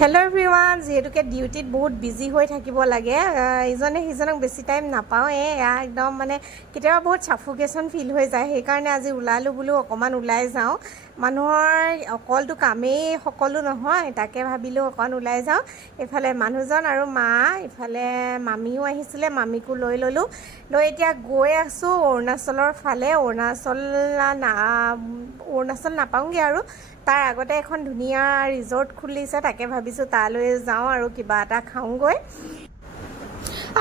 Hello everyone, যেহেতুকে ডিউটিত বহুত busy হৈ থাকিব লাগে ইজনে সিজনক বেছি টাইম নাপাও একদম মানে কেতিয়াবা বহুত সাফোকেশন ফিল হৈ যায় সেই কাৰণে আজি উলালো বুলো অকমান উলাই যাও মানুহৰ অকলটো কামেই সকলো নহয় তাকে ভাবিলো অকন উলাই যাও এফালে মানুহজন আৰু মা এফালে মামিও আহিছিলে মামিকো লৈ ললো লৈ এতিয়া গৈ আছো অৰুণাচলৰ ফালে অৰুণাচল নাপাওঁগে আৰু তাৰ আগতে এখন ধুনিয়া ৰিজৰ্ট খুলিছে তাকে ভাবিছো তালৈ যাও আৰু কিবা এটা খাওঁগৈ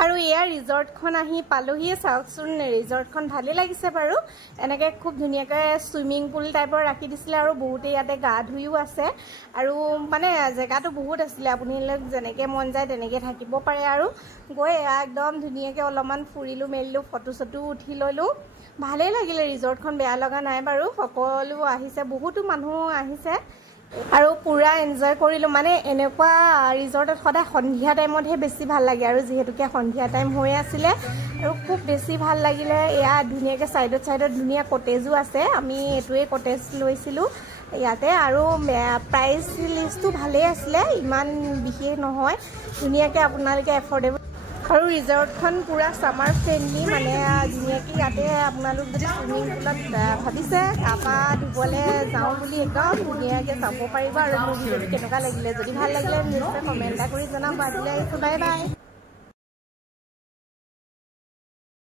আৰু ইয়াৰ ৰিজৰ্টখন আহি পালোহি চাওকচোন ৰিজৰ্টখন ভালে লাগিছে বাৰু এনেকে খুব ধুনিয়াকৈ সুইমিং পুল টাইপৰ ৰাখি দিছিলে আৰু বহুতে ইয়াতে গা ধুইও আছে আৰু মানে জেগাটো বহুত আছিল আপুনিলৈ যেনেকে মন যায় তেনেকে থাকিব পাৰে আৰু গৈ একদম ধুনিয়াকৈ অলপমান ফুৰিলো মেলিলো ফটো চটো উঠি ললো ভালে লাগিলে ৰিজৰ্টখন বেয়া লগা নাই বাৰু সকলো আহিছে বহুতো মানুহ আহিছে আৰু পুৰা এনজয় কৰিলো মানে এনেকুৱা ৰিজৰ্টত সদায় সন্ধিয়া টাইমতহে বেছি ভাল লাগে আৰু যেহেতুকে সন্ধিয়া টাইম হৈ আছিল আৰু খুব বেছি ভাল লাগিলে এয়া ধুনিয়াকৈ সাইডত ধুনিয়া কটেজও আছে আমি এটোৱে কটেজ লৈছিলো ইয়াতে আৰু প্ৰাইস লিষ্টটো ভালে আছিল ইমান বিশেষ নহয় ধুনিয়াকৈ আপোনালোকে এফৰ্ডেবল আৰু ৰিজৰ্টখন পুৰা সামাৰ ফ্ৰেন্ডলি মানে ধুনিয়াকৈ ইয়াতে আপোনালোক যদি সুইমিং পুলত ভাবিছে আপা ধুবলে যাওঁ বুলি একদম ধুনিয়াকৈ চাব পাৰিব আৰু মোৰ ভিডিঅ'টো কেনেকুৱা লাগিলে যদি ভাল লাগিলে নিশ্চয় কমেণ্ট কৰি জনাব আজিলৈ বাই বাই